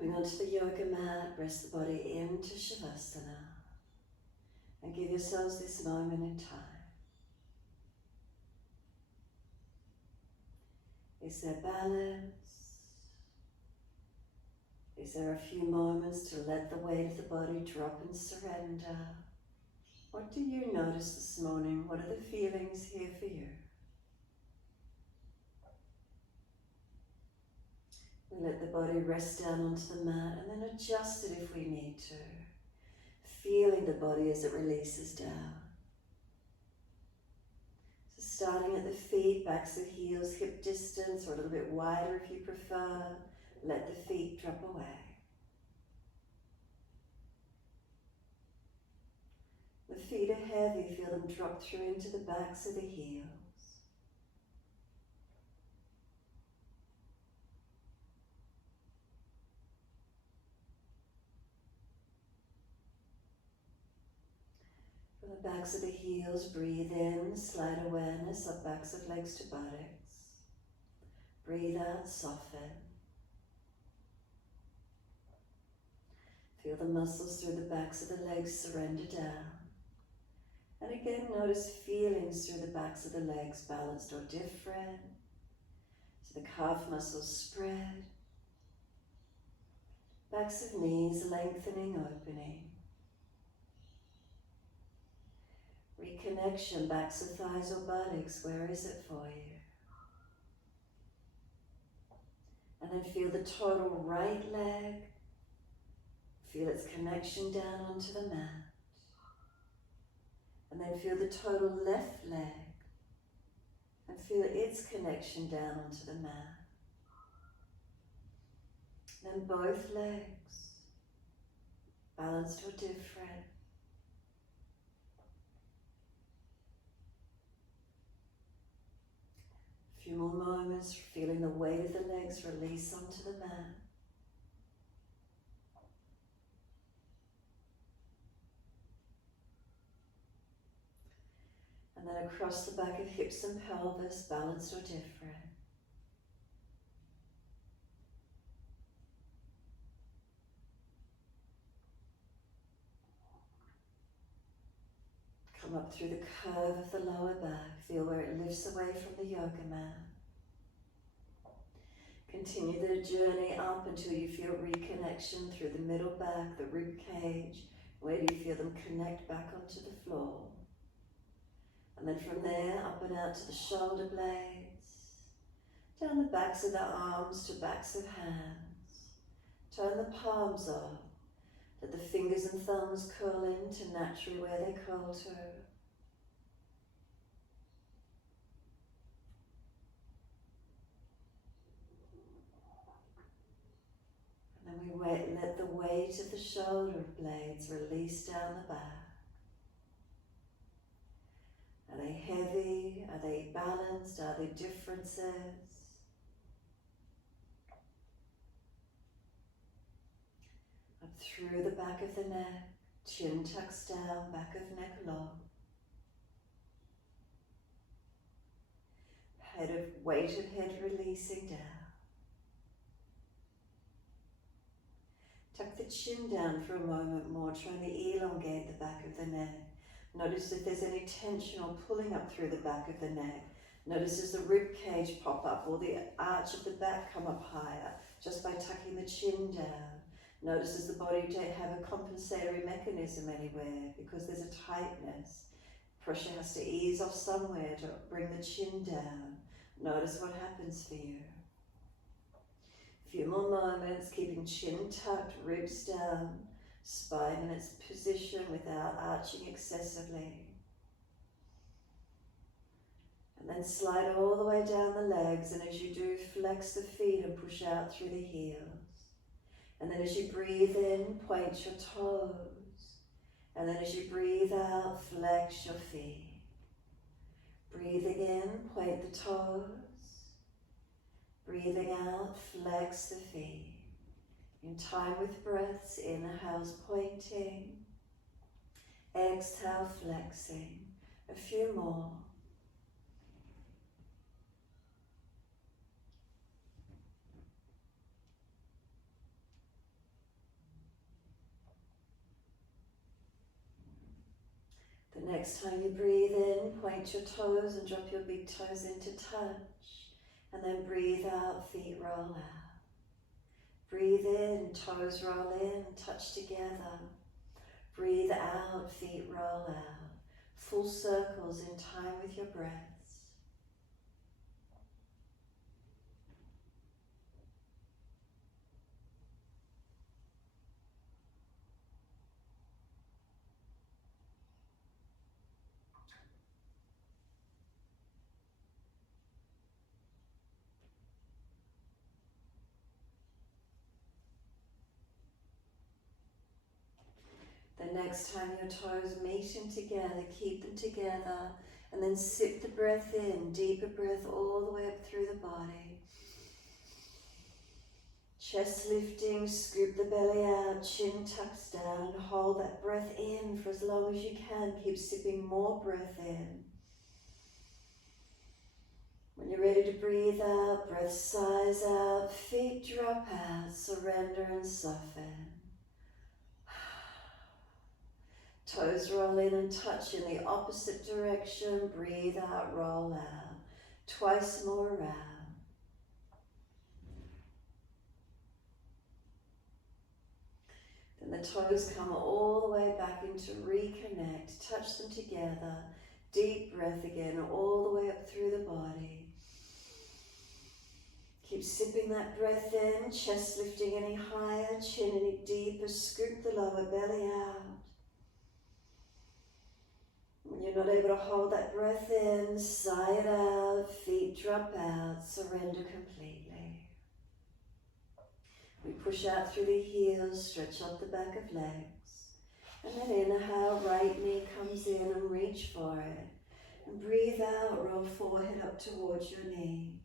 Coming onto the yoga mat, press the body into Shavasana and give yourselves this moment in time. Is there balance? Is there a few moments to let the weight of the body drop and surrender? What do you notice this morning? What are the feelings here for you? We let the body rest down onto the mat and then adjust it if we need to. Feeling the body as it releases down. So starting at the feet, backs of heels, hip distance, or a little bit wider if you prefer. Let the feet drop away. The feet are heavy, feel them drop through into the backs of the heels. From the backs of the heels, breathe in, slight awareness up backs of legs to buttocks. Breathe out, soften. Feel the muscles through the backs of the legs surrender down. And again, notice feelings through the backs of the legs, balanced or different. So the calf muscles spread. Backs of knees lengthening, opening. Reconnection, backs of thighs or buttocks, where is it for you? And then feel the total right leg. Feel its connection down onto the mat. And then feel the total left leg. And feel its connection down onto the mat. Then both legs, balanced or different. A few more moments, feeling the weight of the legs release onto the mat. And then across the back of hips and pelvis, balanced or different. Come up through the curve of the lower back. Feel where it lifts away from the yoga mat. Continue the journey up until you feel reconnection through the middle back, the rib cage. Where do you feel them connect back onto the floor? And then from there, up and out to the shoulder blades. Down the backs of the arms to backs of hands. Turn the palms off. Let the fingers and thumbs curl into naturally where they curl to. And then we let the weight of the shoulder blades release down the back. Are they heavy? Are they balanced? Are there differences? Up through the back of the neck, chin tucks down, back of neck low. Weight of head releasing down. Tuck the chin down for a moment more, trying to elongate the back of the neck. Notice if there's any tension or pulling up through the back of the neck. Notice as the rib cage pop up or the arch of the back come up higher, just by tucking the chin down. Notice as the body don't have a compensatory mechanism anywhere because there's a tightness. Pressure has to ease off somewhere to bring the chin down. Notice what happens for you. A few more moments, keeping chin tucked, ribs down, spine in its position without arching excessively. And then slide all the way down the legs, and as you do, flex the feet and push out through the heels. And then as you breathe in, point your toes. And then as you breathe out, flex your feet. Breathing in, point the toes. Breathing out, flex the feet. In time with breaths, inhales pointing, exhale flexing. A few more. The next time you breathe in, point your toes and drop your big toes into touch. And then breathe out, feet roll out. Breathe in, toes roll in, touch together. Breathe out, feet roll out. Full circles in time with your breaths. The next time your toes meeting together, keep them together, and then sip the breath in, deeper breath all the way up through the body. Chest lifting, scoop the belly out, chin tucks down, and hold that breath in for as long as you can. Keep sipping more breath in. When you're ready to breathe out, breath sighs out, feet drop out, surrender and soften. Toes roll in and touch in the opposite direction. Breathe out, roll out. Twice more around. Then the toes come all the way back into reconnect. Touch them together. Deep breath again, all the way up through the body. Keep sipping that breath in. Chest lifting any higher, chin any deeper. Scoop the lower belly out. When you're not able to hold that breath in, sigh it out, feet drop out, surrender completely. We push out through the heels, stretch up the back of legs. And then inhale, right knee comes in and reach for it. And breathe out, roll forehead up towards your knee.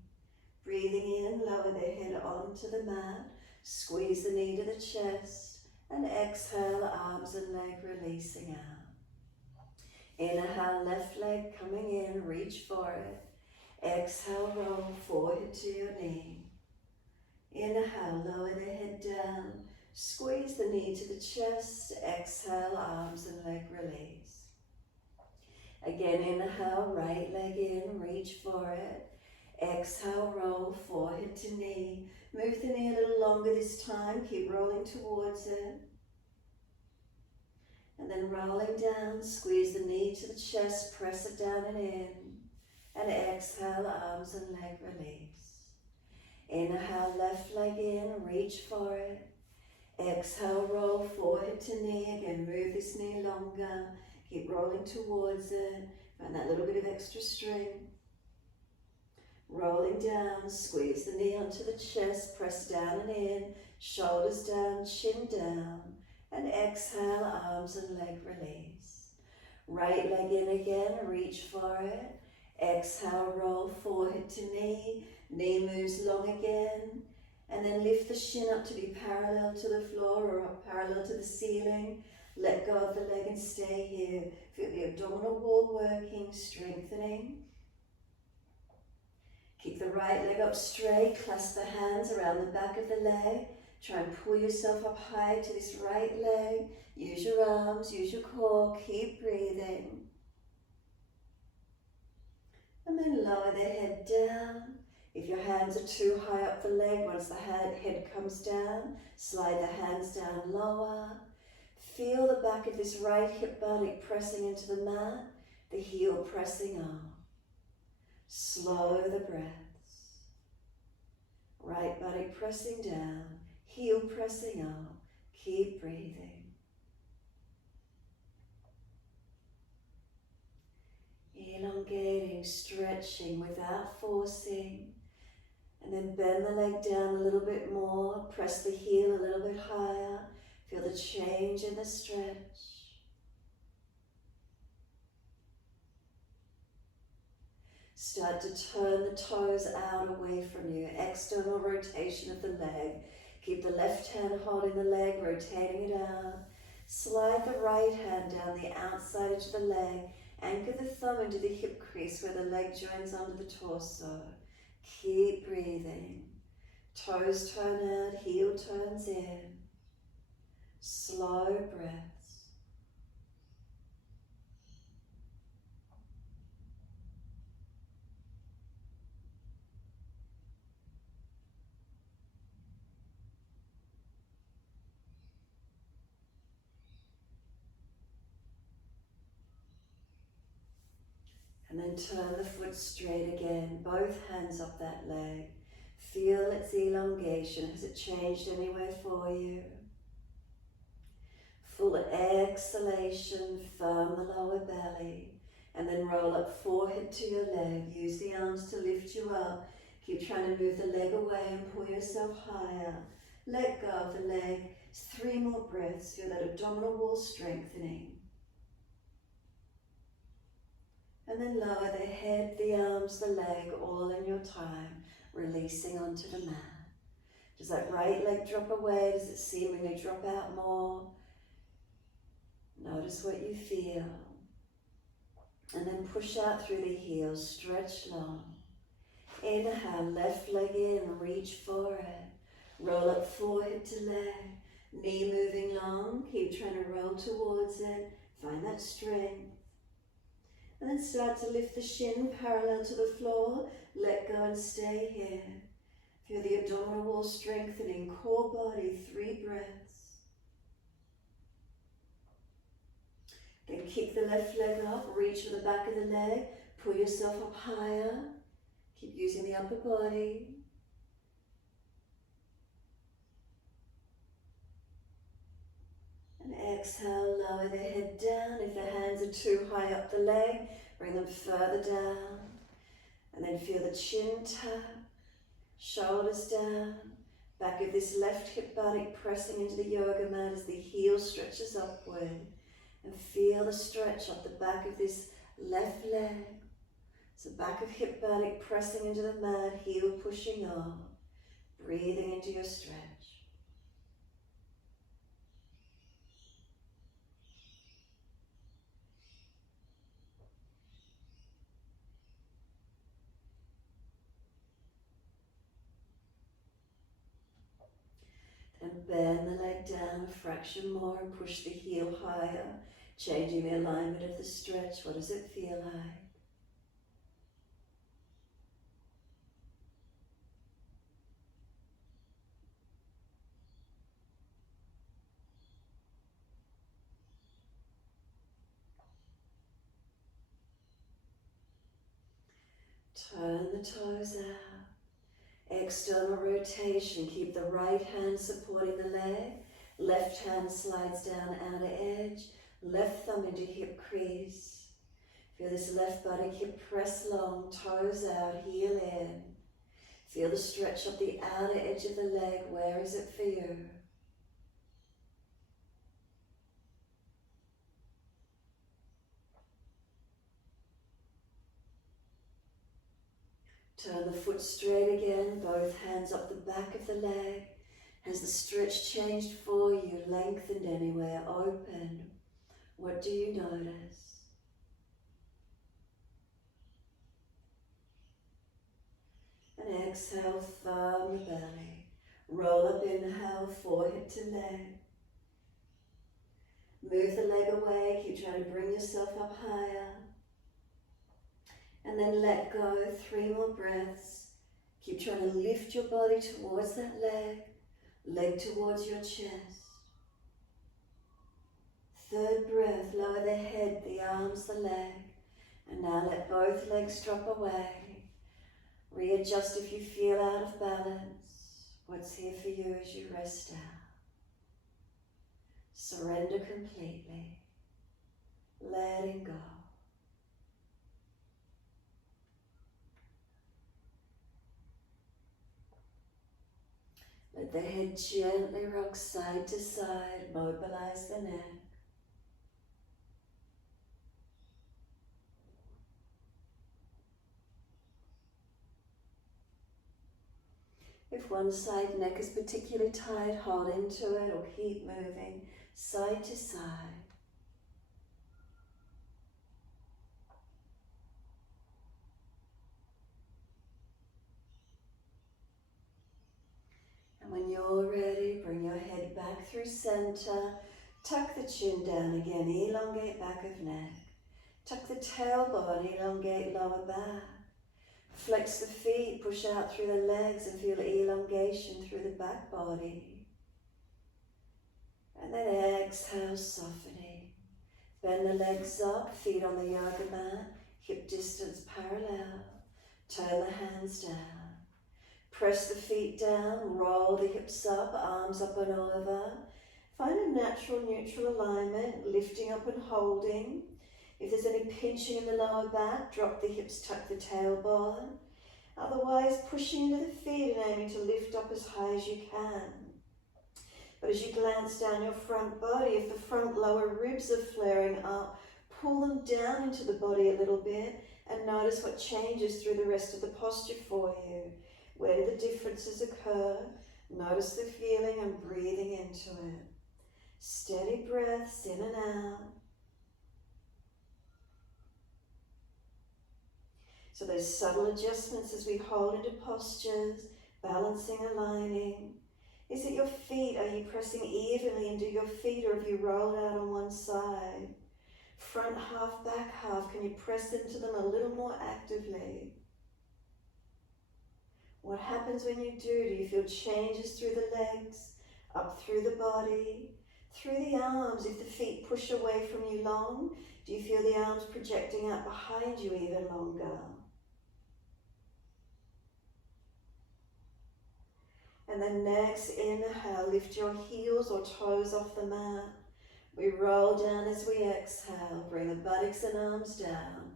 Breathing in, lower the head onto the mat, squeeze the knee to the chest, and exhale, arms and leg releasing out. Inhale, left leg coming in, reach for it. Exhale, roll forehead to your knee. Inhale, lower the head down, squeeze the knee to the chest. Exhale, arms and leg release. Again, inhale, right leg in, reach for it. Exhale, roll forehead to knee. Move the knee a little longer this time, keep rolling towards it. And then rolling down, squeeze the knee to the chest, press it down and in. And exhale, arms and leg release. Inhale, left leg in, reach for it. Exhale, roll forehead to knee. Again, move this knee longer. Keep rolling towards it. Find that little bit of extra strength. Rolling down, squeeze the knee onto the chest, press down and in. Shoulders down, chin down. And exhale, arms and leg release. Right leg in again, reach for it. Exhale, roll forehead to knee. Knee moves long again. And then lift the shin up to be parallel to the floor or up parallel to the ceiling. Let go of the leg and stay here. Feel the abdominal wall working, strengthening. Keep the right leg up straight. Clasp the hands around the back of the leg. Try and pull yourself up high to this right leg. Use your arms, use your core. Keep breathing. And then lower the head down. If your hands are too high up the leg, once the head comes down, slide the hands down lower. Feel the back of this right hip buttock pressing into the mat, the heel pressing up. Slow the breaths. Right buttock pressing down, heel pressing up. Keep breathing. Elongating, stretching without forcing. And then bend the leg down a little bit more. Press the heel a little bit higher. Feel the change in the stretch. Start to turn the toes out away from you. External rotation of the leg. Keep the left hand holding the leg, rotating it out. Slide the right hand down the outside edge of the leg. Anchor the thumb into the hip crease where the leg joins under the torso. Keep breathing. Toes turn out, heel turns in. Slow breaths. And then turn the foot straight again, both hands up that leg. Feel its elongation. Has it changed anywhere for you? Full exhalation, firm the lower belly. And then roll up forehead to your leg. Use the arms to lift you up. Keep trying to move the leg away and pull yourself higher. Let go of the leg. It's 3 more breaths. Feel that abdominal wall strengthening. And then lower the head, the arms, the leg, all in your time, releasing onto the mat. Does that right leg drop away? Does it seemingly drop out more? Notice what you feel. And then push out through the heels, stretch long. Inhale, left leg in, reach for it. Roll up forehead to leg, knee moving long. Keep trying to roll towards it. Find that strength. And then start to lift the shin parallel to the floor. Let go and stay here. Feel the abdominal wall strengthening, core body, 3 breaths. Then kick the left leg up, reach for the back of the leg, pull yourself up higher. Keep using the upper body. And exhale, lower the head down. If the hands are too high up the leg, bring them further down. And then feel the chin tap, shoulders down. Back of this left hip buttock pressing into the yoga mat as the heel stretches upward. And feel the stretch up the back of this left leg. So back of hip buttock pressing into the mat, heel pushing up. Breathing into your stretch. And bend the leg down a fraction more and push the heel higher, changing the alignment of the stretch. What does it feel like? Turn the toes out. External rotation. Keep the right hand supporting the leg. Left hand slides down outer edge. Left thumb into hip crease. Feel this left buttock hip press long. Toes out, heel in. Feel the stretch up the outer edge of the leg. Where is it for you? Turn the foot straight again, both hands up the back of the leg. Has the stretch changed for you? Lengthened anywhere? Open? What do you notice? And exhale, firm the belly. Roll up, inhale, forehead to leg. Move the leg away, keep trying to bring yourself up higher. And then let go, 3 more breaths. Keep trying to lift your body towards that leg, leg towards your chest. 3rd breath, lower the head, the arms, the leg. And now let both legs drop away. Readjust if you feel out of balance. What's here for you as you rest out? Surrender completely, letting go. Let the head gently rock side to side, mobilize the neck. If one side neck is particularly tight, hold into it or keep moving side to side. And when you're ready, bring your head back through center. Tuck the chin down again, elongate back of neck. Tuck the tailbone, elongate lower back. Flex the feet, push out through the legs and feel elongation through the back body. And then exhale, softening. Bend the legs up, feet on the yoga mat. hip distance parallel. Toe the hands down. Press the feet down, roll the hips up, arms up and over. Find a natural neutral alignment, lifting up and holding. If there's any pinching in the lower back, drop the hips, tuck the tailbone. Otherwise, pushing into the feet and aiming to lift up as high as you can. But as you glance down your front body, if the front lower ribs are flaring up, pull them down into the body a little bit and notice what changes through the rest of the posture for you. Where do the differences occur? Notice the feeling and breathing into it. Steady breaths in and out. So those subtle adjustments as we hold into postures, balancing, aligning. Is it your feet? Are you pressing evenly into your feet, or have you rolled out on one side? Front half, back half, can you press into them a little more actively? What happens when you do? Do you feel changes through the legs, up through the body, through the arms? If the feet push away from you long, do you feel the arms projecting out behind you even longer? And then next, inhale, lift your heels or toes off the mat. We roll down as we exhale, bring the buttocks and arms down,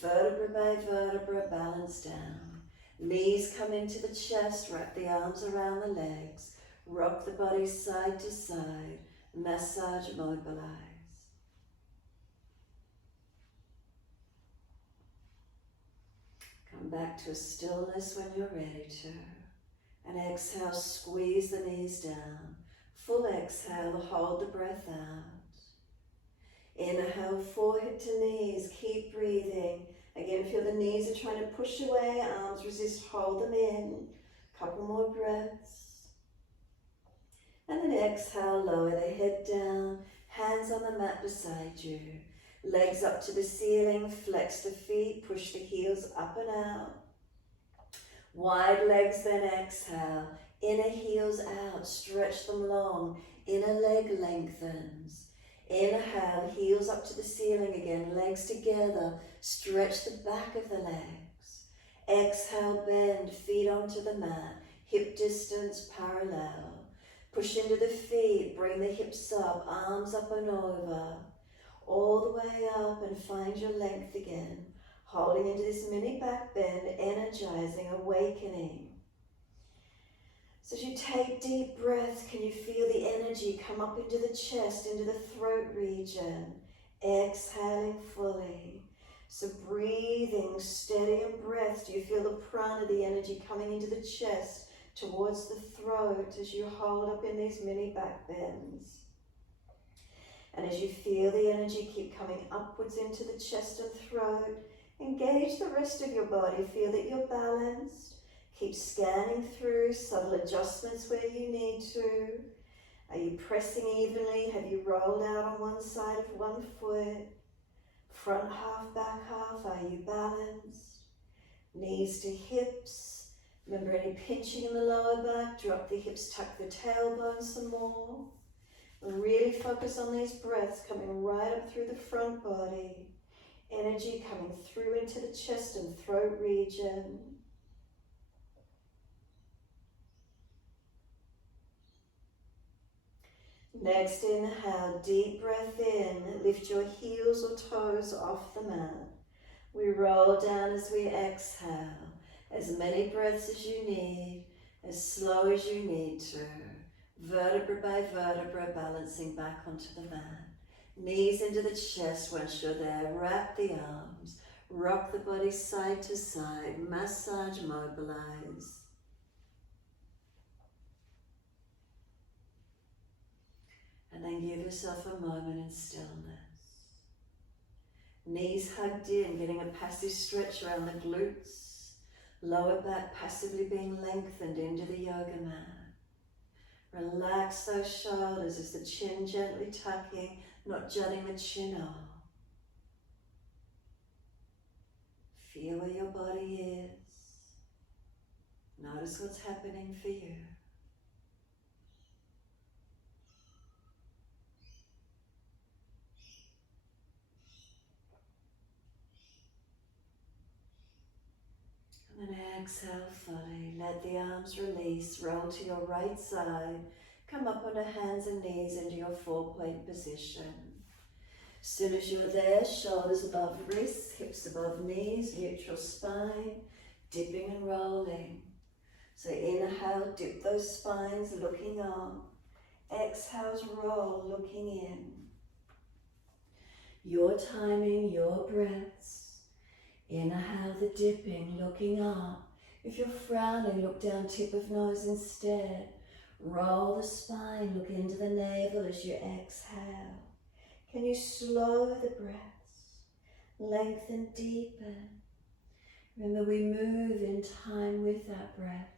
vertebra by vertebra, balance down. Knees come into the chest, wrap the arms around the legs, rock the body side to side, massage, mobilize. Come back to a stillness when you're ready to. And exhale, squeeze the knees down. Full exhale, hold the breath out. Inhale, forehead to knees, keep breathing. Again, feel the knees are trying to push away, arms resist, hold them in. Couple more breaths. And then exhale, lower the head down, hands on the mat beside you. Legs up to the ceiling, flex the feet, push the heels up and out. Wide legs, then exhale. Inner heels out, stretch them long. Inner leg lengthens. Inhale, heels up to the ceiling again, legs together. Stretch the back of the legs. Exhale, bend, feet onto the mat. Hip distance parallel. Push into the feet, bring the hips up, arms up and over. All the way up and find your length again. Holding into this mini back bend, energizing, awakening. So as you take deep breaths, can you feel the energy come up into the chest, into the throat region? Exhaling fully. So breathing, steady and breath. Do you feel the prana, the energy coming into the chest, towards the throat as you hold up in these mini back bends? And as you feel the energy keep coming upwards into the chest and throat, engage the rest of your body. Feel that you're balanced. Keep scanning through, subtle adjustments where you need to. Are you pressing evenly? Have you rolled out on one side of one foot? Front half, back half, are you balanced? Knees to hips. Remember any pinching in the lower back, drop the hips, tuck the tailbone some more. And really focus on these breaths coming right up through the front body. Energy coming through into the chest and throat region. Next, inhale, deep breath in. Lift your heels or toes off the mat. We roll down as we exhale. As many breaths as you need, as slow as you need to. Vertebra by vertebra, balancing back onto the mat. Knees into the chest once you're there. Wrap the arms. Rock the body side to side. Massage, mobilize. And then give yourself a moment in stillness. Knees hugged in, getting a passive stretch around the glutes. Lower back passively being lengthened into the yoga mat. Relax those shoulders as the chin gently tucking, not jutting the chin off. Feel where your body is. Notice what's happening for you. Exhale fully. Let the arms release. Roll to your right side. Come up on the hands and knees into your 4-point position. As soon as you're there, shoulders above wrists, hips above knees, neutral spine, dipping and rolling. So inhale, dip those spines, looking up. Exhales, roll, looking in. Your timing, your breaths. Inhale the dipping, looking up. If you're frowning, look down tip of nose instead. Roll the spine, look into the navel as you exhale. Can you slow the breaths? Lengthen, deepen. Remember, we move in time with our breaths.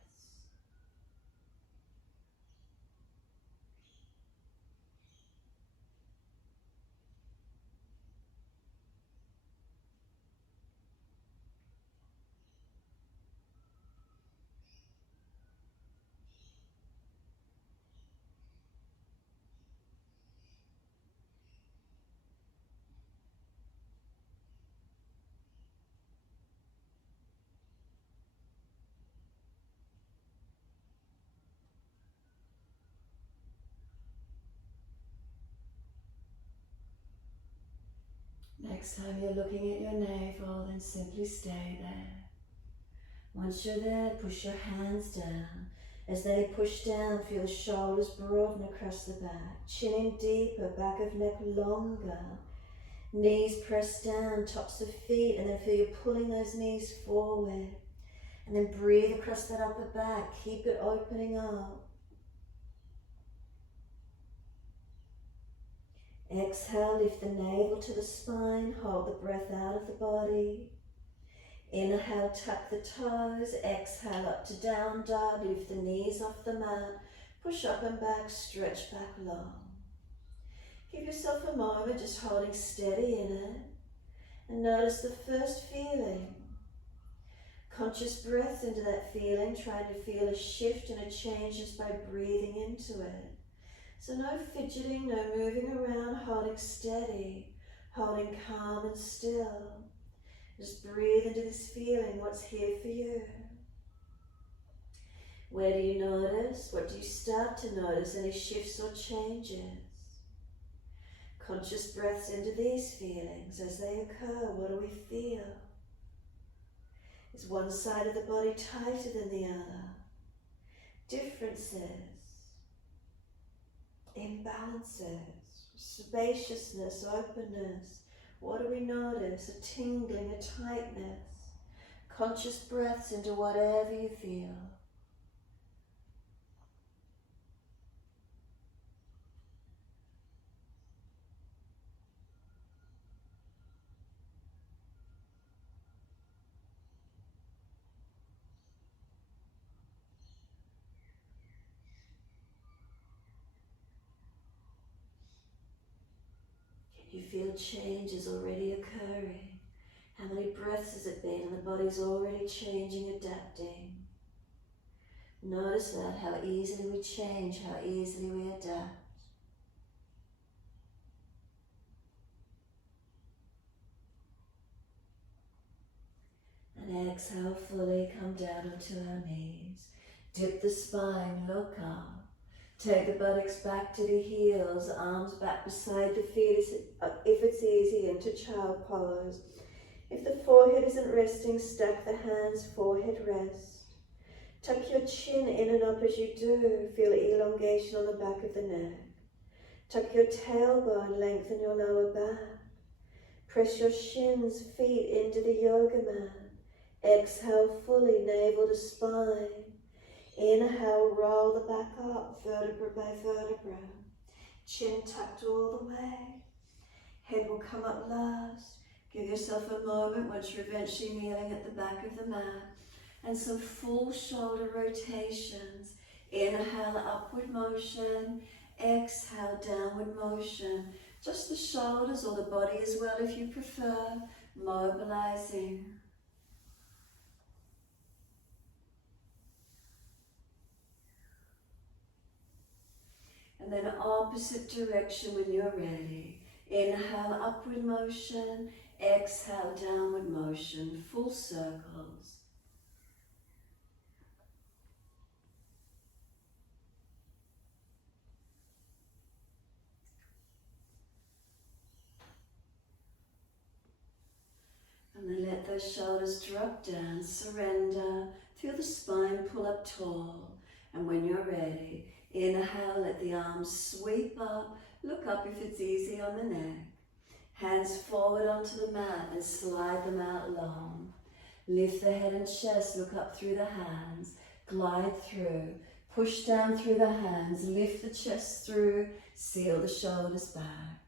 Next time you're looking at your navel, then simply stay there. Once you're there, push your hands down. As they push down, feel the shoulders broaden across the back. Chin in deeper, back of neck longer. Knees press down, tops of feet, and then feel you pulling those knees forward. And then breathe across that upper back. Keep it opening up. Exhale, lift the navel to the spine. Hold the breath out of the body. Inhale, tuck the toes. Exhale, up to down dog. Lift the knees off the mat. Push up and back, stretch back long. Give yourself a moment just holding steady in it. And notice the first feeling. Conscious breath into that feeling, trying to feel a shift and a change just by breathing into it. So no fidgeting, no moving around, holding steady, holding calm and still. Just breathe into this feeling, what's here for you. Where do you notice? What do you start to notice? Any shifts or changes? Conscious breaths into these feelings as they occur. What do we feel? Is one side of the body tighter than the other? Differences, imbalances, spaciousness, openness. What do we notice? A tingling, a tightness. Conscious breaths into whatever you feel. You feel change is already occurring. How many breaths has it been and the body's already changing, adapting? Notice that, how easily we change, how easily we adapt. And exhale fully, come down onto our knees. Dip the spine, look up. Take the buttocks back to the heels, arms back beside the feet if it's easy, into child pose. If the forehead isn't resting, stack the hands, forehead rest. Tuck your chin in and up as you do. Feel elongation on the back of the neck. Tuck your tailbone, lengthen your lower back. Press your shins, feet into the yoga mat. Exhale fully, navel to spine. Inhale, roll the back up, vertebra by vertebra. Chin tucked all the way. Head will come up last. Give yourself a moment once you're eventually kneeling at the back of the mat. And some full shoulder rotations. Inhale, upward motion. Exhale, downward motion. Just the shoulders or the body as well if you prefer. Mobilizing. And then opposite direction when you're ready. Inhale, upward motion. Exhale, downward motion. Full circles. the shoulders drop down, surrender. Feel the spine pull up tall. And when you're ready, inhale, let the arms sweep up. Look up if it's easy on the neck. Hands forward onto the mat and slide them out long. Lift the head and chest, look up through the hands. Glide through. Push down through the hands. Lift the chest through. Seal the shoulders back.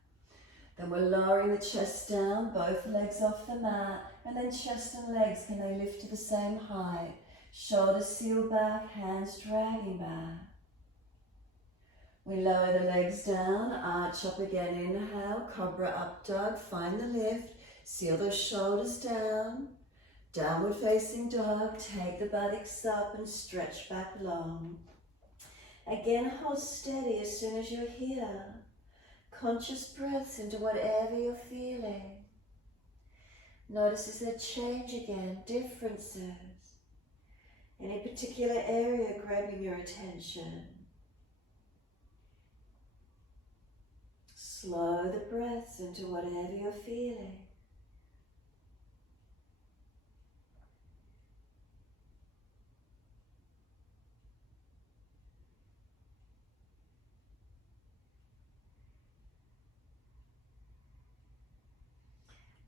Then we're lowering the chest down, both legs off the mat. And then chest and legs, can they lift to the same height? Shoulders seal back, hands dragging back. We lower the legs down, arch up again, inhale, cobra up dog, find the lift, seal those shoulders down. Downward facing dog, take the buttocks up and stretch back long. Again, hold steady as soon as you're here. Conscious breaths into whatever you're feeling. Notice as there change again, differences. Any particular area grabbing your attention. Slow the breaths into whatever you're feeling.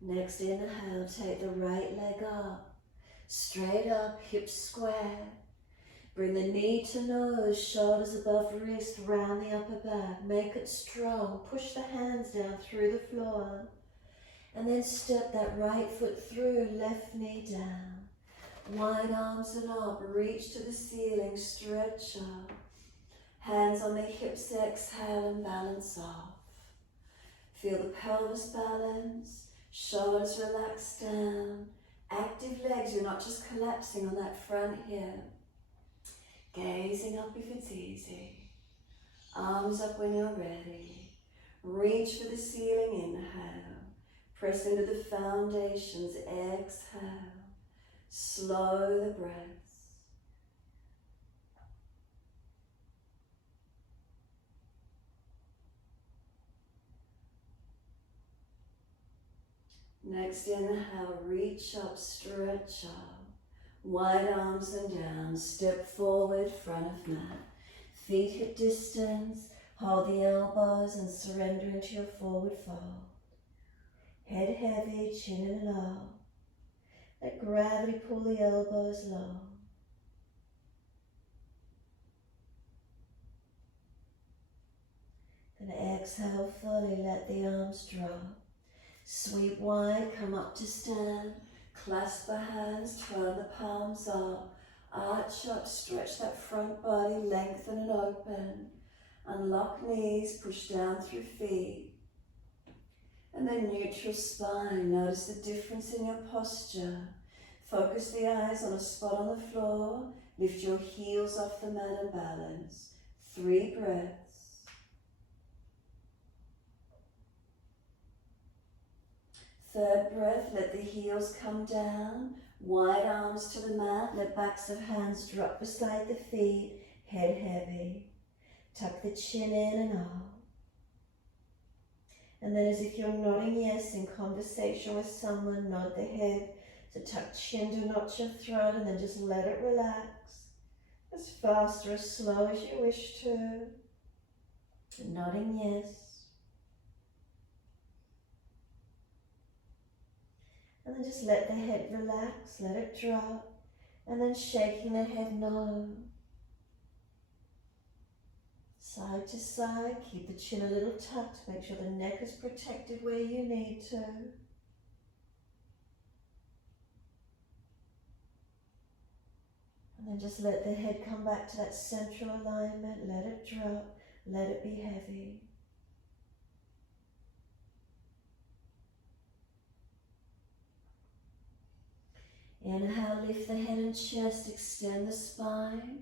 Next inhale, take the right leg up, straight up, hips square. Bring the knee to nose, shoulders above wrist, round the upper back. Make it strong. Push the hands down through the floor. And then step that right foot through, left knee down. Wide arms and up, reach to the ceiling, stretch up. Hands on the hips, exhale and balance off. Feel the pelvis balance, shoulders relax down. Active legs, you're not just collapsing on that front hip. Gazing up if it's easy. Arms up when you're ready. Reach for the ceiling, inhale. Press into the foundations, exhale. Slow the breaths. Next inhale, reach up, stretch up. Wide arms and down, step forward, front of mat. Feet hip distance, hold the elbows and surrender into your forward fold. Head heavy, chin in low. Let gravity pull the elbows low. Then exhale fully, let the arms drop. Sweep wide, come up to stand. Clasp the hands, turn the palms up, arch up, stretch that front body, lengthen and open. Unlock knees, push down through feet. And then neutral spine, notice the difference in your posture. Focus the eyes on a spot on the floor, lift your heels off the mat and balance. 3 breaths. Third breath, let the heels come down, wide arms to the mat, let backs of hands drop beside the feet, head heavy. Tuck the chin in and up. And then as if you're nodding yes in conversation with someone, nod the head to tuck chin to notch your throat and then just let it relax. As fast or as slow as you wish to. Nodding yes. And then just let the head relax, let it drop, and then shaking the head no. Side to side, keep the chin a little tucked, make sure the neck is protected where you need to. And then just let the head come back to that central alignment, let it drop, let it be heavy. Inhale, lift the head and chest, extend the spine.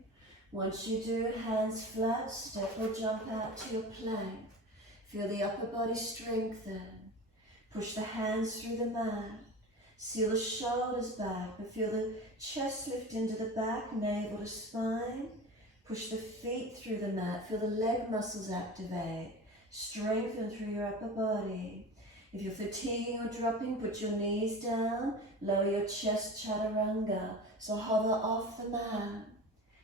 Once you do, hands flat, step or jump out to your plank. Feel the upper body strengthen. Push the hands through the mat. Seal the shoulders back, but feel the chest lift into the back, navel to spine. Push the feet through the mat, feel the leg muscles activate. Strengthen through your upper body. If you're fatiguing or dropping, put your knees down, lower your chest, chaturanga. So hover off the mat.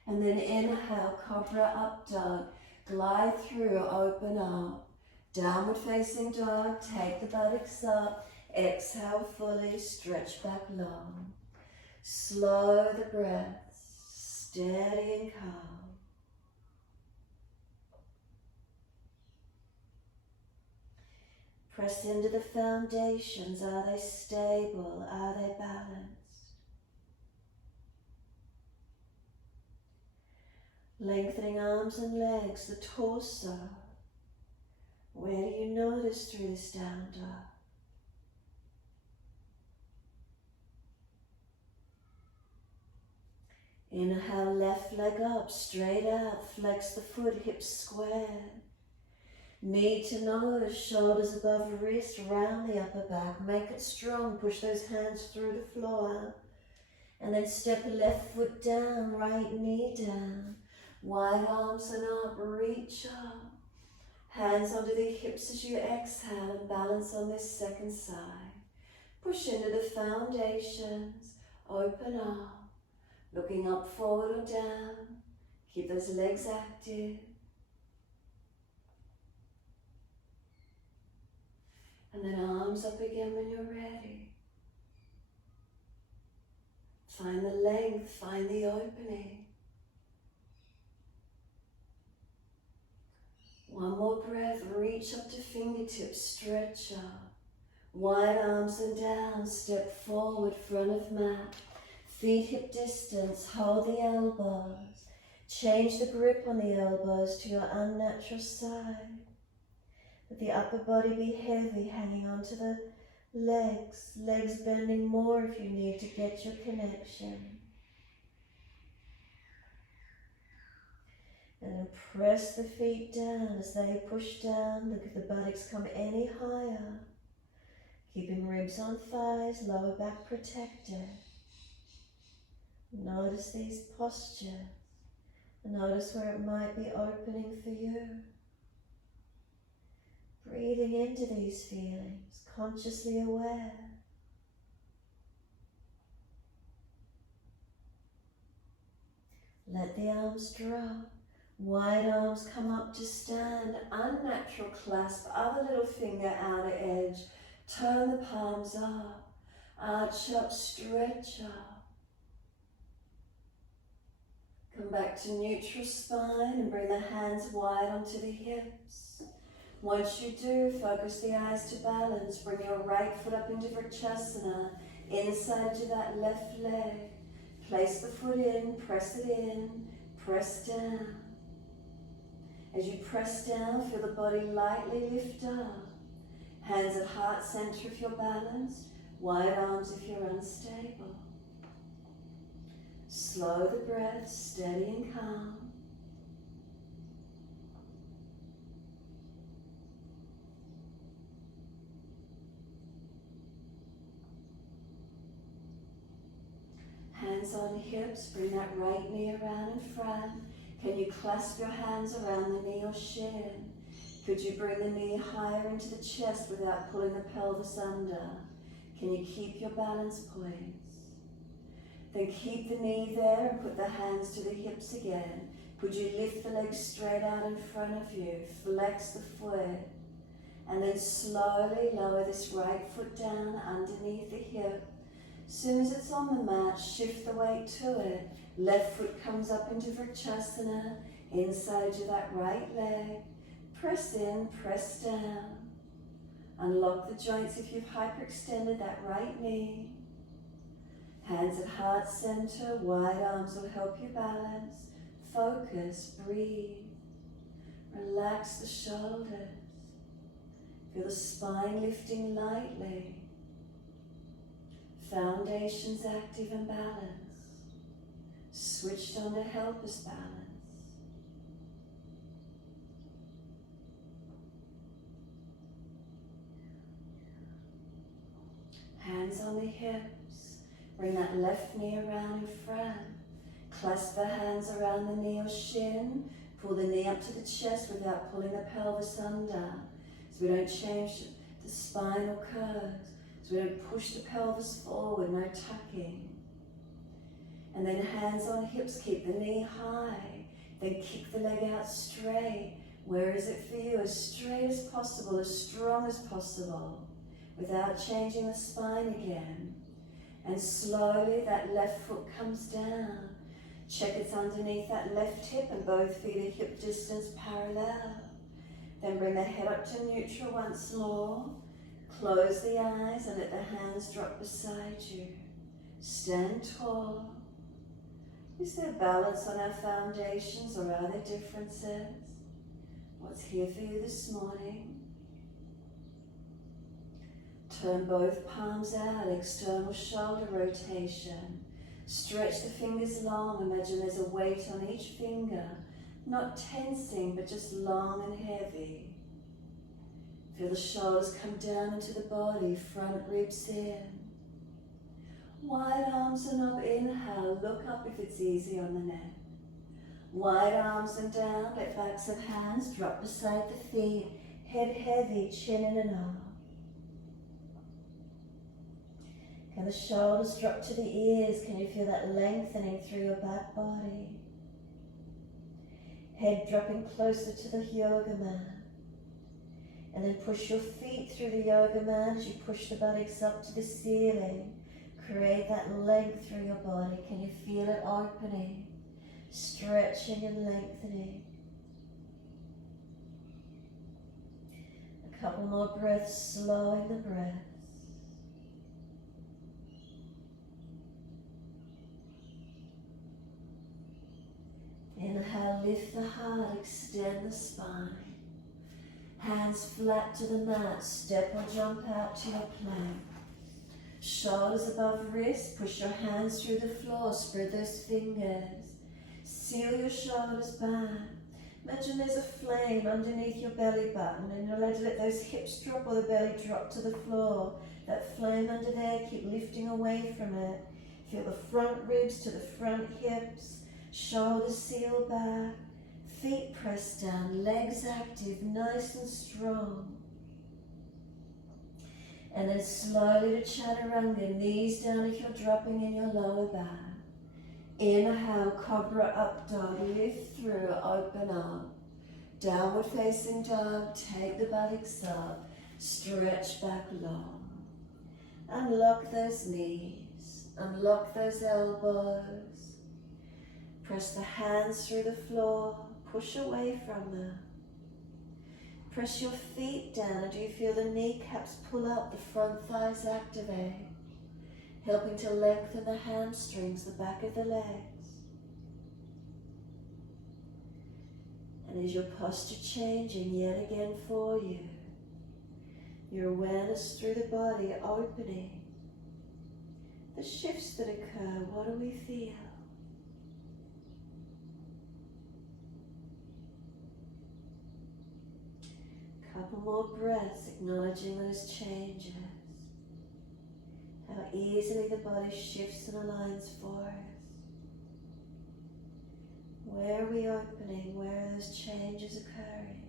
And then inhale, cobra up dog. Glide through, open up. Downward facing dog, take the buttocks up. Exhale fully, stretch back long. Slow the breath, steady and calm. Press into the foundations. Are they stable? Are they balanced? Lengthening arms and legs, the torso. Where do you notice through this down dog? Inhale, left leg up, straight out, flex the foot, hips square. Knee to nose, shoulders above wrist, round the upper back. Make it strong, push those hands through the floor. And then step left foot down, right knee down. Wide arms and up, reach up. Hands onto the hips as you exhale and balance on this second side. Push into the foundations, open up. Looking up, forward or down. Keep those legs active. And then arms up again when you're ready. Find the length, find the opening. One more breath, reach up to fingertips, stretch up. Wide arms and down, step forward, front of mat. Feet hip distance, hold the elbows. Change the grip on the elbows to your unnatural side. Let the upper body be heavy, hanging onto the legs. Legs bending more if you need to get your connection. And then press the feet down as they push down. Look if the buttocks come any higher. Keeping ribs on thighs, lower back protected. Notice these postures. Notice where it might be opening for you. Breathing into these feelings, consciously aware. Let the arms drop. Wide arms come up to stand. Unnatural clasp, other little finger outer edge. Turn the palms up. Arch up, stretch up. Come back to neutral spine and bring the hands wide onto the hips. Once you do, focus the eyes to balance. Bring your right foot up into Vrksasana, inside to that left leg. Place the foot in, press it in, press down. As you press down, feel the body lightly lift up. Hands at heart center if you're balanced, wide arms if you're unstable. Slow the breath, steady and calm. Hands on hips, bring that right knee around in front. Can you clasp your hands around the knee or shin? Could you bring the knee higher into the chest without pulling the pelvis under? Can you keep your balance points? Then keep the knee there and put the hands to the hips again. Could you lift the legs straight out in front of you? Flex the foot. And then slowly lower this right foot down underneath the hip. As soon as it's on the mat, shift the weight to it. Left foot comes up into Vrksasana, inside to that right leg. Press in, press down. Unlock the joints if you've hyperextended that right knee. Hands at heart center, wide arms will help you balance. Focus, breathe. Relax the shoulders. Feel the spine lifting lightly. Foundations active and balanced. Switched on to help us balance. Hands on the hips. Bring that left knee around in front. Clasp the hands around the knee or shin. Pull the knee up to the chest without pulling the pelvis under. So we don't change the the spinal curves. So we don't push the pelvis forward, no tucking. And then hands on hips, keep the knee high. Then kick the leg out straight. Where is it for you? As straight as possible, as strong as possible, without changing the spine again. And slowly that left foot comes down. Check it's underneath that left hip and both feet are hip distance parallel. Then bring the head up to neutral once more. Close the eyes and let the hands drop beside you. Stand tall. Is there balance on our foundations or are there differences? What's here for you this morning? Turn both palms out, external shoulder rotation. Stretch the fingers long. Imagine there's a weight on each finger. Not tensing, but just long and heavy. Feel the shoulders come down into the body, front ribs in. Wide arms and up, inhale, look up if it's easy on the neck. Wide arms and down, let backs of hands drop beside the feet. Head heavy, chin in and up. Can the shoulders drop to the ears? Can you feel that lengthening through your back body? Head dropping closer to the yoga mat. And then push your feet through the yoga mat as you push the buttocks up to the ceiling. Create that length through your body. Can you feel it opening, stretching and lengthening? A couple more breaths, slowing the breath. Inhale, lift the heart, extend the spine. Hands flat to the mat, step or jump out to your plank. Shoulders above wrists, push your hands through the floor, spread those fingers. Seal your shoulders back. Imagine there's a flame underneath your belly button and you're allowed to let those hips drop or the belly drop to the floor. That flame under there, keep lifting away from it. Feel the front ribs to the front hips. Shoulders seal back, feet pressed down, legs active, nice and strong. And then slowly to chaturanga, knees down if you're dropping in your lower back. Inhale, cobra up dog, lift through, open up. Downward facing dog, take the buttocks up, stretch back long. Unlock those knees, unlock those elbows. Press the hands through the floor, push away from them. Press your feet down, and do you feel the kneecaps pull up, the front thighs activate, helping to lengthen the hamstrings, the back of the legs. And is your posture changing yet again for you? Your awareness through the body opening. The shifts that occur, what do we feel? Couple more breaths, acknowledging those changes. How easily the body shifts and aligns for us. Where are we opening? Where are those changes occurring?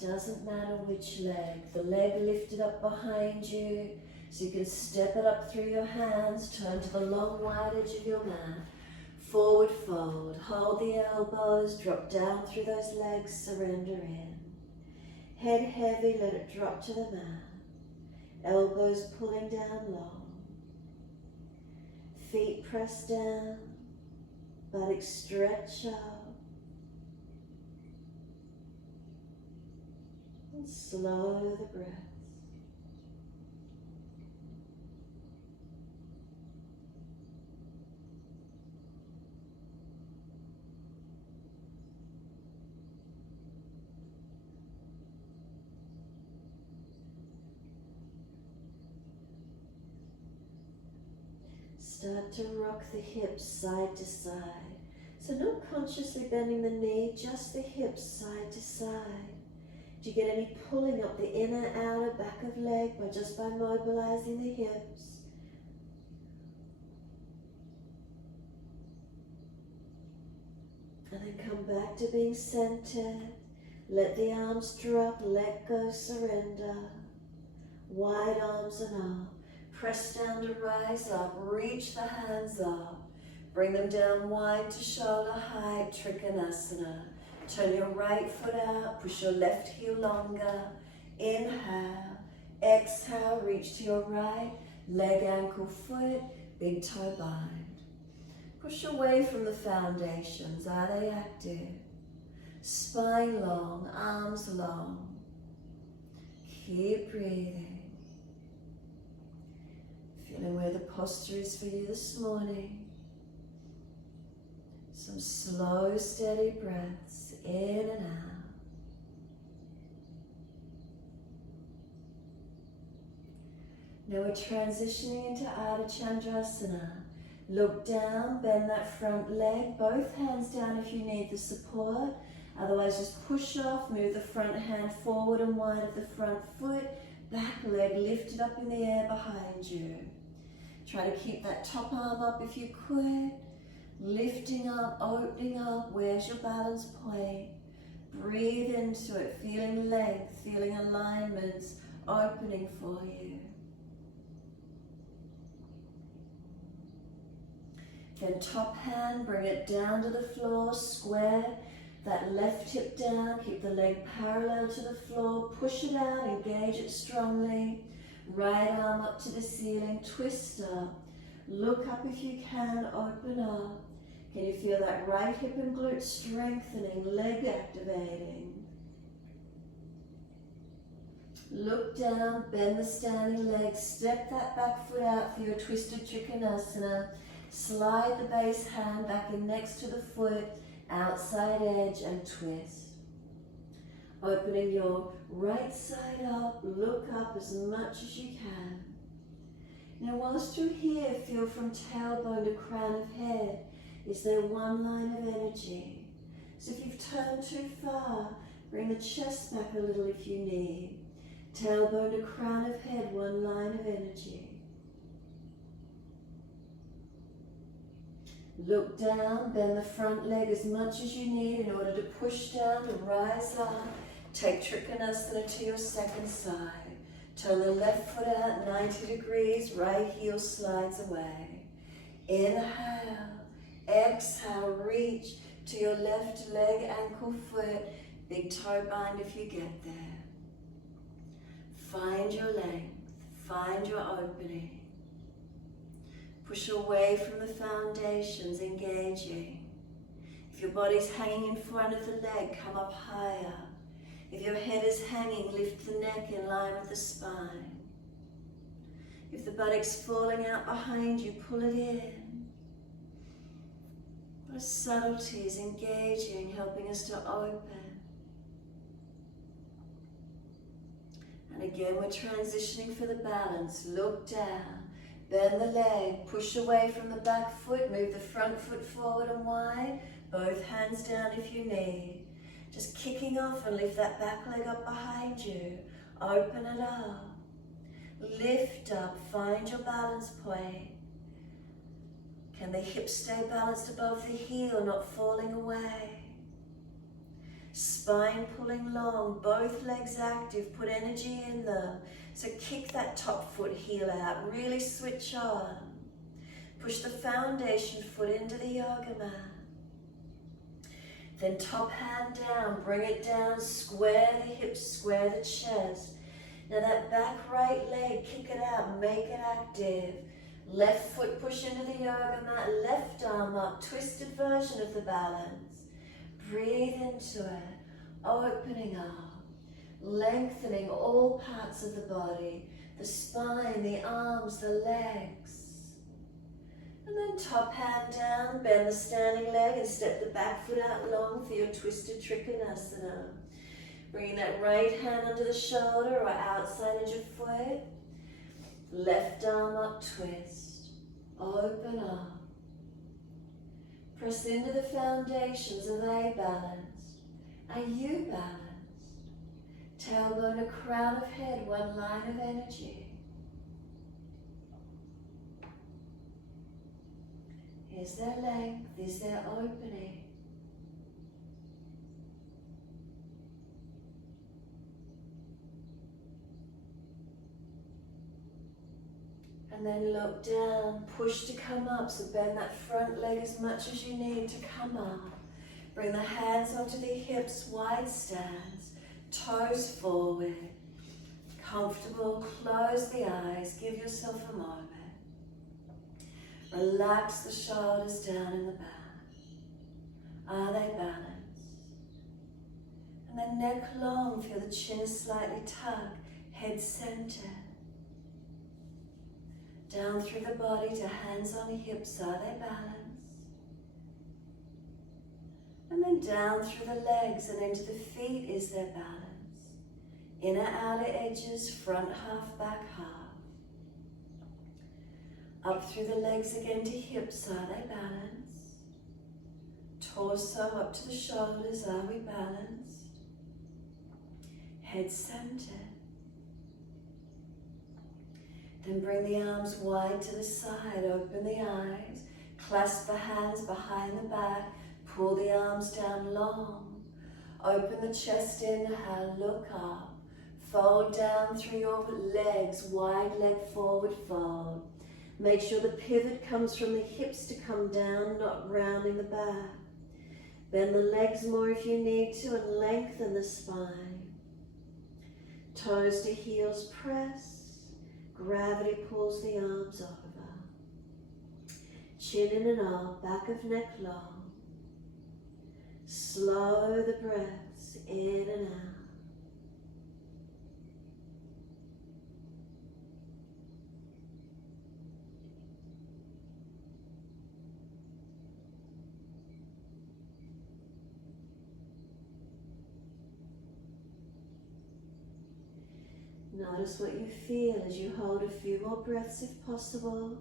Doesn't matter which leg, the leg lifted up behind you, so you can step it up through your hands, turn to the long wide edge of your mat, forward fold, hold the elbows, drop down through those legs, surrender in. Head heavy, let it drop to the mat, elbows pulling down long, feet pressed down, buttocks stretch up. And slow the breath. Start to rock the hips side to side. So not consciously bending the knee, just the hips side to side. Do you get any pulling up the inner, outer, back of leg just by mobilizing the hips? And then come back to being centered. Let the arms drop, let go, surrender. Wide arms and up. Press down to rise up, reach the hands up. Bring them down wide to shoulder height, Trikonasana. Turn your right foot out, push your left heel longer. Inhale, exhale, reach to your right, leg, ankle, foot, big toe bind. Push away from the foundations, are they active? Spine long, arms long. Keep breathing. Feeling where the posture is for you this morning. Some slow, steady breaths in and out. Now we're transitioning into Ardha Chandrasana. Look down, bend that front leg, both hands down if you need the support. Otherwise just push off, move the front hand forward and wide of the front foot, back leg lifted up in the air behind you. Try to keep that top arm up if you could. Lifting up, opening up, where's your balance point? Breathe into it, feeling length, feeling alignments, opening for you. Then top hand, bring it down to the floor, square that left hip down, keep the leg parallel to the floor, push it out, engage it strongly. Right arm up to the ceiling, twist up. Look up if you can, open up. Can you feel that right hip and glute strengthening, leg activating? Look down, bend the standing leg, step that back foot out for your twisted Trikonasana. Slide the base hand back in next to the foot, outside edge and twist. Opening your right side up, look up as much as you can. Now whilst you're here, feel from tailbone to crown of head. Is there one line of energy? So if you've turned too far, bring the chest back a little if you need. Tailbone to crown of head, one line of energy. Look down, bend the front leg as much as you need in order to push down, to rise up. Take Trikonasana to your second side. Turn the left foot out 90 degrees, right heel slides away. Inhale, exhale, reach to your left leg, ankle, foot, big toe bind if you get there. Find your length, find your opening. Push away from the foundations, engaging. If your body's hanging in front of the leg, come up higher. If your head is hanging, lift the neck in line with the spine. If the buttocks falling out behind you, pull it in. What a subtlety is engaging, helping us to open. And again, we're transitioning for the balance. Look down. Bend the leg, push away from the back foot, move the front foot forward and wide, both hands down if you need. Just kicking off and lift that back leg up behind you. Open it up. Lift up, find your balance point. Can the hips stay balanced above the heel, not falling away? Spine pulling long, both legs active, put energy in them. So kick that top foot heel out, really switch on. Push the foundation foot into the yoga mat. Then top hand down, bring it down, square the hips, square the chest. Now that back right leg, kick it out, make it active. Left foot push into the yoga mat, left arm up, twisted version of the balance. Breathe into it, opening up, lengthening all parts of the body, the spine, the arms, the legs. And then top hand down, bend the standing leg and step the back foot out long for your twisted Trikonasana. Bringing that right hand under the shoulder or outside edge of foot. Left arm up, twist. Open up. Press into the foundations. Are they balanced? Are you balanced? crown of head, one line of energy. Is there length? Is there opening? And then look down, push to come up, so bend that front leg as much as you need to come up. Bring the hands onto the hips, wide stance, toes forward. Comfortable, close the eyes, give yourself a moment. Relax the shoulders down in the back. Are they balanced? And then neck long, feel the chin slightly tucked, head centered. Down through the body to hands on hips, are they balanced? And then down through the legs and into the feet, is there balance? Inner outer edges, front half, back half. Up through the legs again to hips, are they balanced? Torso up to the shoulders, are we balanced? Head centered. Then bring the arms wide to the side, open the eyes, clasp the hands behind the back, pull the arms down long, open the chest, inhale, look up, fold down through your legs, wide leg forward fold. Make sure the pivot comes from the hips to come down, not rounding the back. Bend the legs more if you need to and lengthen the spine. Toes to heels press. Gravity pulls the arms over. Chin in and up, back of neck long. Slow the breaths in and out. Notice what you feel as you hold a few more breaths if possible.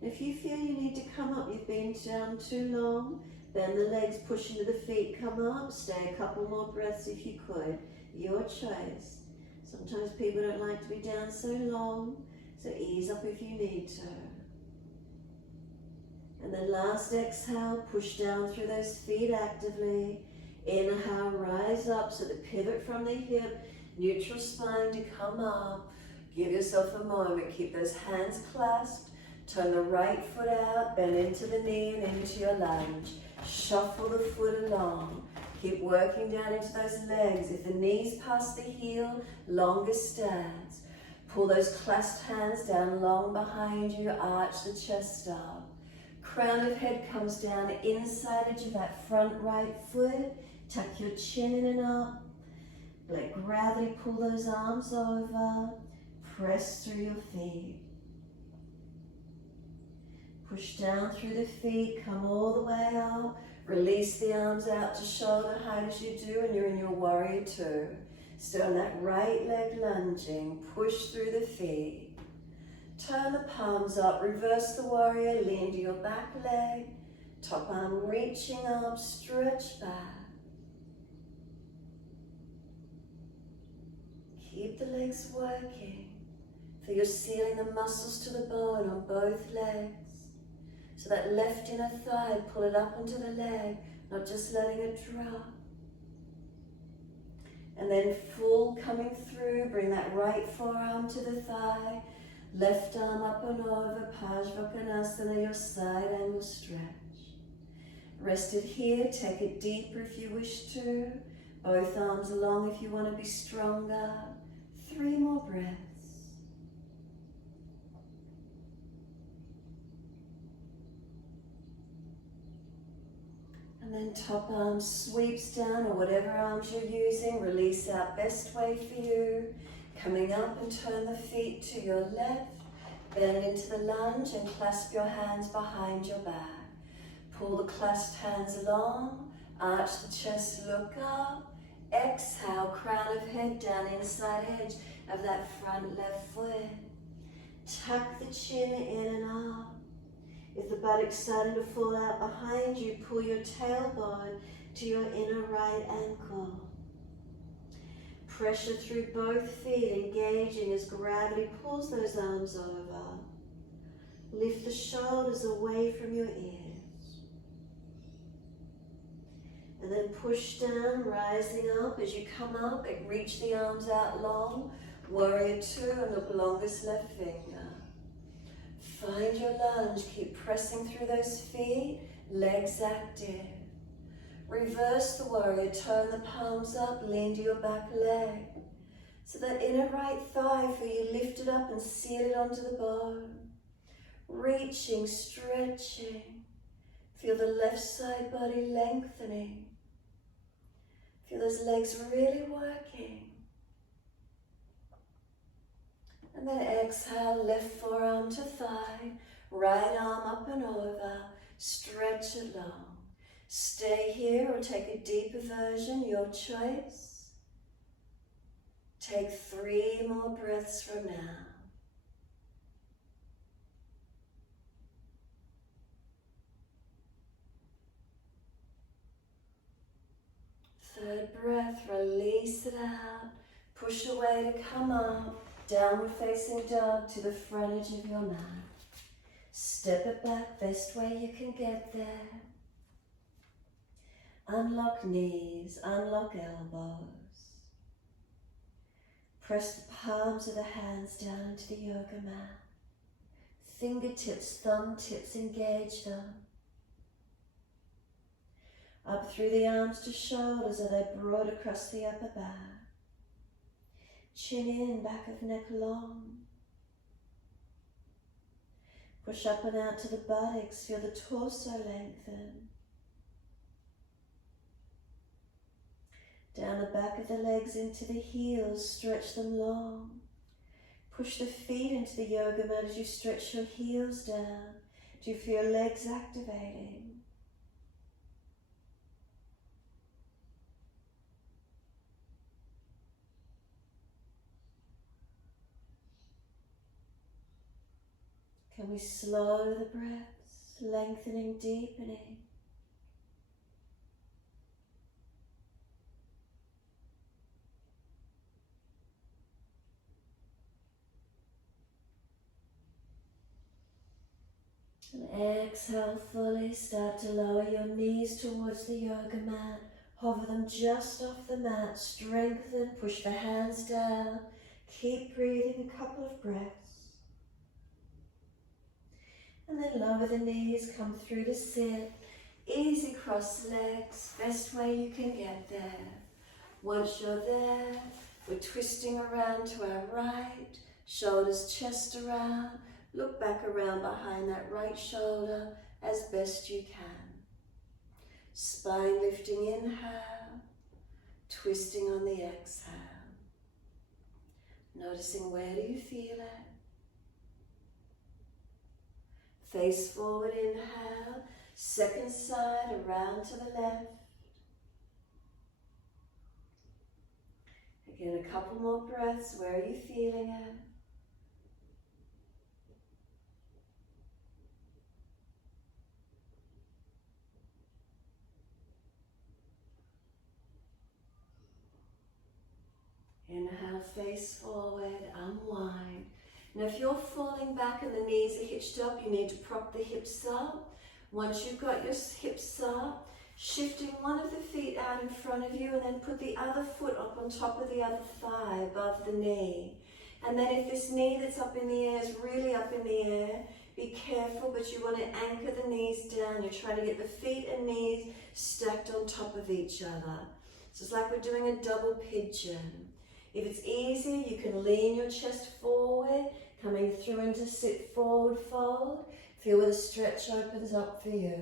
If you feel you need to come up, you've been down too long, bend the legs, push into the feet, come up, stay a couple more breaths if you could. Your choice. Sometimes people don't like to be down so long, so ease up if you need to. And then last exhale, push down through those feet actively. Inhale, rise up, so the pivot from the hip, neutral spine to come up. Give yourself a moment. Keep those hands clasped. Turn the right foot out, bend into the knee and into your lunge. Shuffle the foot along. Keep working down into those legs. If the knees pass the heel, longer stance. Pull those clasped hands down long behind you. Arch the chest up. Crown of head comes down inside edge of that front right foot. Tuck your chin in and up. Let gravity pull those arms over. Press through your feet. Push down through the feet, come all the way up. Release the arms out to shoulder height as you do, and you're in your warrior two. Stay on that right leg lunging. Push through the feet. Turn the palms up, reverse the warrior, lean to your back leg. Top arm reaching up, stretch back. Keep the legs working. Feel you're sealing the muscles to the bone on both legs. So that left inner thigh, pull it up onto the leg, not just letting it drop. And then full coming through, bring that right forearm to the thigh, left arm up and over, Parsvakonasana, your side angle stretch. Rest it here, take it deeper if you wish to. Both arms long if you want to be stronger. 3 more breaths. And then top arm sweeps down, or whatever arms you're using, release out, best way for you. Coming up and turn the feet to your left. Bend into the lunge and clasp your hands behind your back. Pull the clasped hands along, arch the chest, look up. Exhale, crown of head down inside edge of that front left foot. Tuck the chin in and up. If the buttock's starting to fall out behind you, pull your tailbone to your inner right ankle. Pressure through both feet, engaging as gravity pulls those arms over. Lift the shoulders away from your ears. And then push down, rising up. As you come up, reach the arms out long. Warrior two, and look longest left finger. Find your lunge, keep pressing through those feet, legs active. Reverse the warrior, turn the palms up, lean to your back leg. So that inner right thigh, feel you lift it up and seal it onto the bone. Reaching, stretching. Feel the left side body lengthening. Feel those legs really working. And then exhale, left forearm to thigh, right arm up and over, stretch it long. Stay here or take a deeper version, your choice. Take 3 more breaths from now. Third breath, release it out. Push away to come up. Downward facing dog to the front edge of your mat. Step it back, best way you can get there. Unlock knees, unlock elbows. Press the palms of the hands down into the yoga mat. Fingertips, thumb tips, engage them. Up through the arms to shoulders, are they broad across the upper back? Chin in, back of neck long. Push up and out to the buttocks, feel the torso lengthen. Down the back of the legs into the heels, stretch them long. Push the feet into the yoga mat as you stretch your heels down. Do you feel your legs activating? Can we slow the breaths, lengthening, deepening? And exhale fully, start to lower your knees towards the yoga mat. Hover them just off the mat, strengthen, push the hands down. Keep breathing, a couple of breaths. And then lower the knees, come through to sit. Easy cross legs, best way you can get there. Once you're there, we're twisting around to our right, shoulders, chest around. Look back around behind that right shoulder as best you can. Spine lifting, inhale, twisting on the exhale. Noticing where do you feel it? Face forward, inhale, second side, around to the left. Again, a couple more breaths, where are you feeling it? Inhale, face forward, unwind. Now if you're falling back and the knees are hitched up, you need to prop the hips up. Once you've got your hips up, shifting one of the feet out in front of you and then put the other foot up on top of the other thigh above the knee. And then if this knee that's up in the air is really up in the air, be careful, but you want to anchor the knees down. You're trying to get the feet and knees stacked on top of each other. So it's like we're doing a double pigeon. If it's easy, you can lean your chest forward, coming through into sit forward fold. Feel where the stretch opens up for you.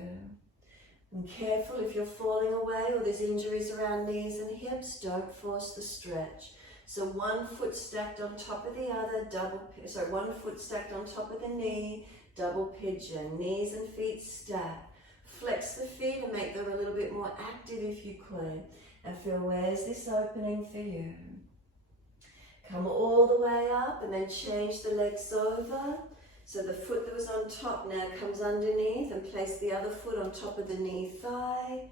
And careful, if you're falling away or there's injuries around knees and hips, don't force the stretch. So one foot stacked on top of the other, one foot stacked on top of the knee, double pigeon, knees and feet stacked. Flex the feet and make them a little bit more active if you could. And feel where's this opening for you. Come all the way up and then change the legs over. So the foot that was on top now comes underneath, and place the other foot on top of the knee thigh.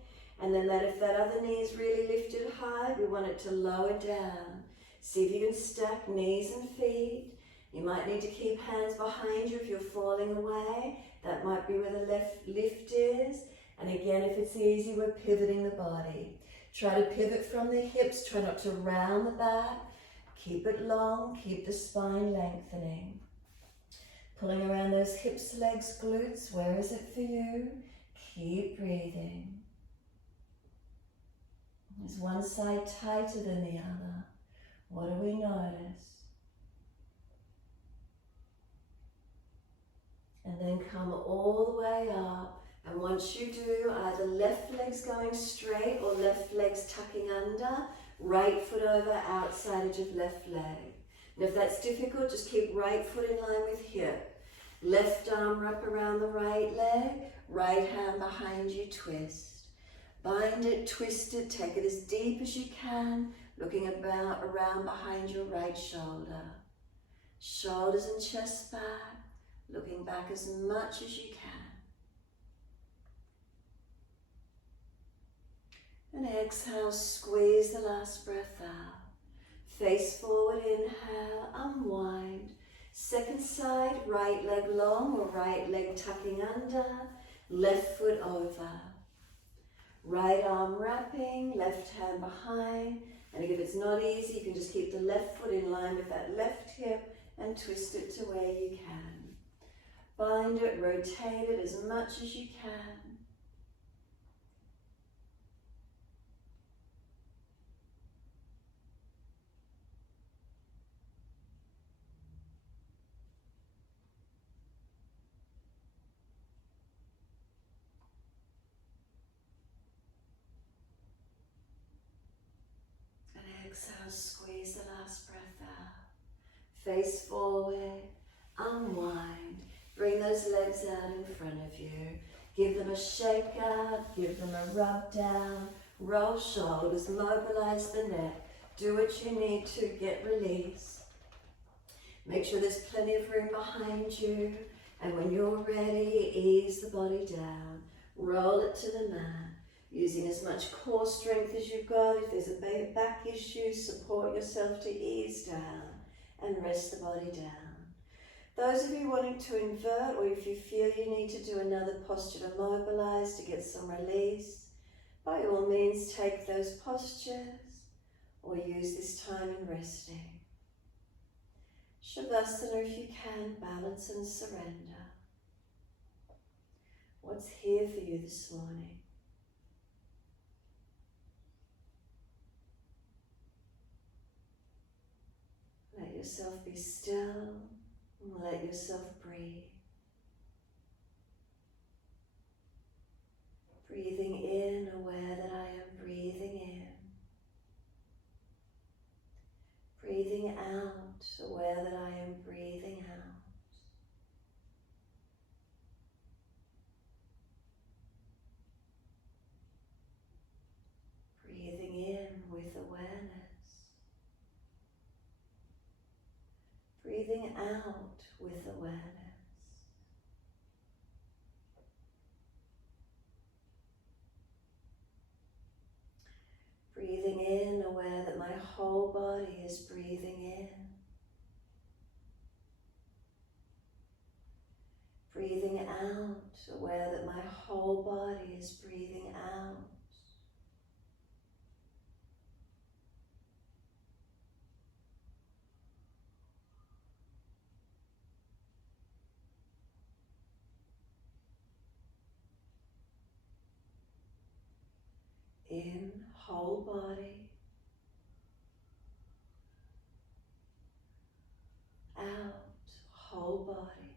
And then if that other knee is really lifted high, we want it to lower down. See if you can stack knees and feet. You might need to keep hands behind you if you're falling away. That might be where the left lift is. And again, if it's easy, we're pivoting the body. Try to pivot from the hips. Try not to round the back. Keep it long. Keep the spine lengthening. Pulling around those hips, legs, glutes. Where is it for you? Keep breathing. Is one side tighter than the other? What do we notice? And then come all the way up. And once you do, either left leg's going straight or left leg's tucking under, right foot over outside edge of left leg. And if that's difficult, just keep right foot in line with hip. Left arm wrap around the right leg, right hand behind you, twist. Bind it, twist it, take it as deep as you can, looking around behind your right shoulder. Shoulders and chest back, looking back as much as you can. And exhale, squeeze the last breath out. Face forward, inhale, unwind. Second side, right leg long or right leg tucking under, left foot over. Right arm wrapping, left hand behind. And if it's not easy, you can just keep the left foot in line with that left hip and twist it to where you can. Bind it, rotate it as much as you can. Exhale, squeeze the last breath out. Face forward, unwind. Bring those legs out in front of you. Give them a shake out, give them a rub down. Roll shoulders, mobilize the neck. Do what you need to get release. Make sure there's plenty of room behind you. And when you're ready, ease the body down. Roll it to the mat. Using as much core strength as you've got. If there's a back issue, support yourself to ease down and rest the body down. Those of you wanting to invert, or if you feel you need to do another posture to mobilize, to get some release, by all means take those postures or use this time in resting. Shavasana, if you can, balance and surrender. What's here for you this morning? Let yourself be still and let yourself breathe. Breathing in, aware that I am breathing in. Breathing out, aware that I am breathing out. Breathing in with awareness. Breathing out with awareness. Breathing in, aware that my whole body is breathing in. Breathing out, aware that my whole body is breathing out. In, whole body. Out, whole body.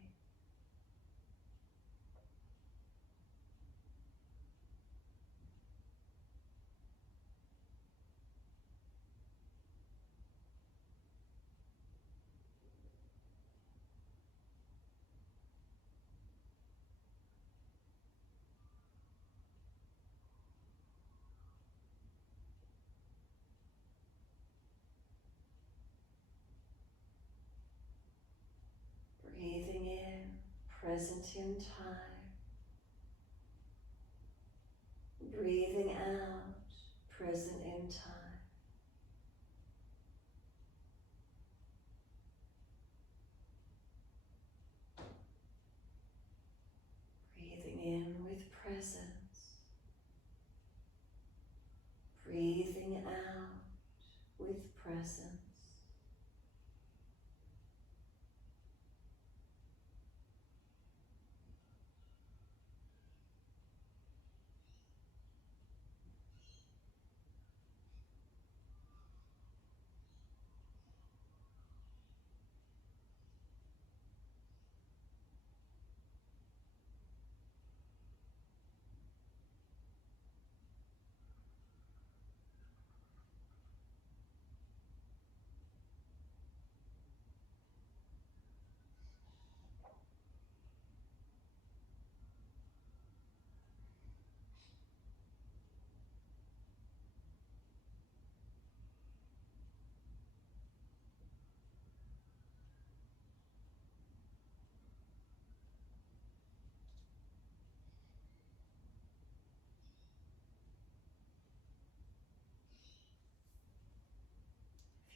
Breathing in, present in time. Breathing out.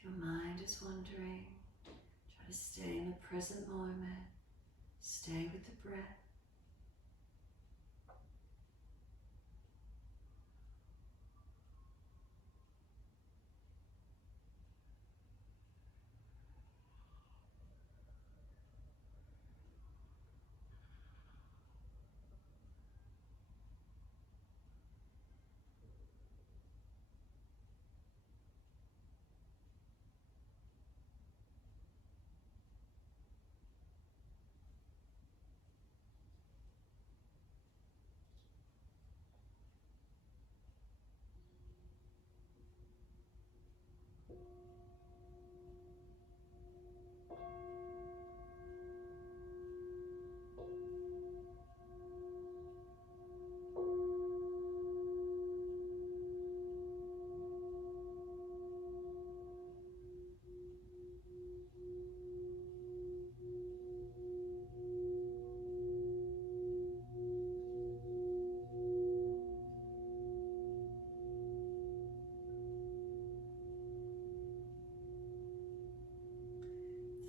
If your mind is wandering, try to stay in the present moment. Stay with the breath.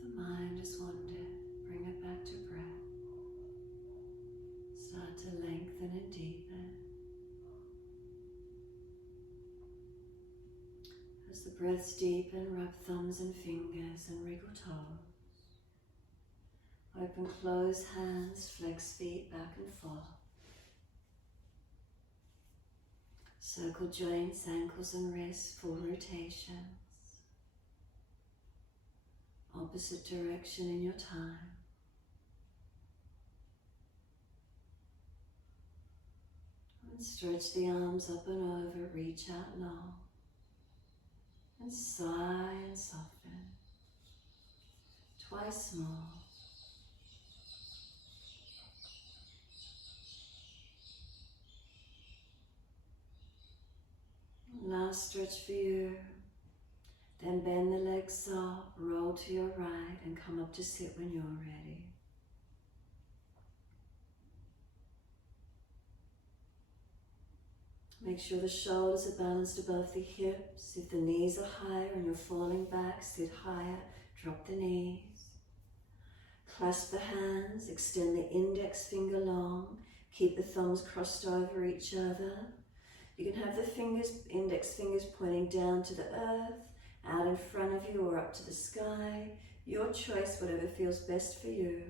If the mind has wandered, bring it back to breath. Start to lengthen and deepen. As the breaths deepen, rub thumbs and fingers and wriggle toes. Open, close hands, flex feet back and forth. Circle joints, ankles and wrists, full rotations. Opposite direction in your time. And stretch the arms up and over, reach out long. And sigh and soften. Twice more. Last stretch for you. Then bend the legs up, roll to your right and come up to sit when you're ready. Make sure the shoulders are balanced above the hips. If the knees are higher and you're falling back, sit higher, drop the knees. Clasp the hands, extend the index finger long, keep the thumbs crossed over each other. You can have the index fingers pointing down to the earth, out in front of you or up to the sky. Your choice, whatever feels best for you.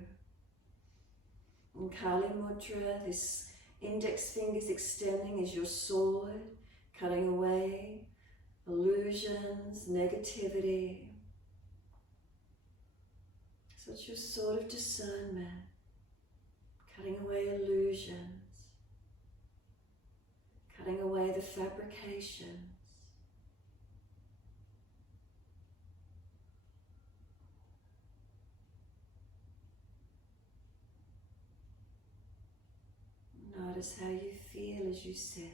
In Kali Mudra, this index fingers extending is your sword, cutting away illusions, negativity. So it's your sword of discernment, cutting away illusions, cutting away the fabrications. Notice how you feel as you sit.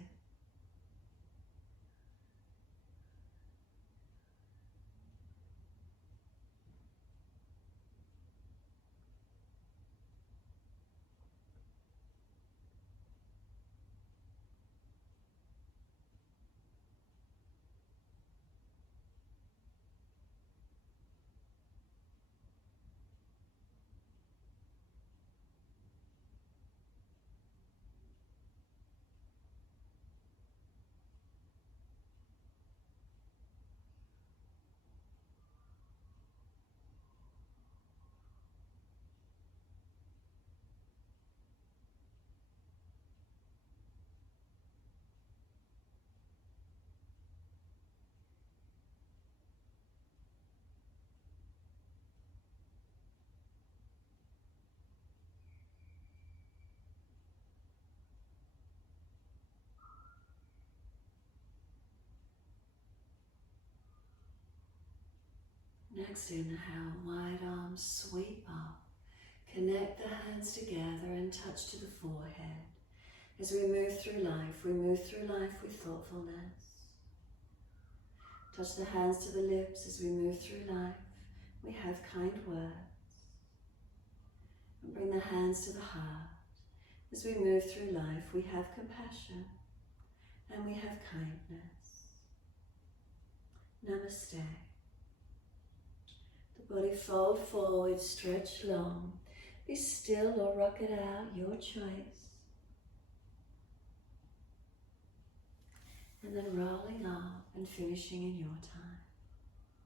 Next inhale, wide arms sweep up. Connect the hands together and touch to the forehead. As we move through life with thoughtfulness. Touch the hands to the lips as we move through life. We have kind words. And bring the hands to the heart. As we move through life, we have compassion and we have kindness. Namaste. Body fold forward, stretch long. Be still or rock it out, your choice. And then rolling up and finishing in your time.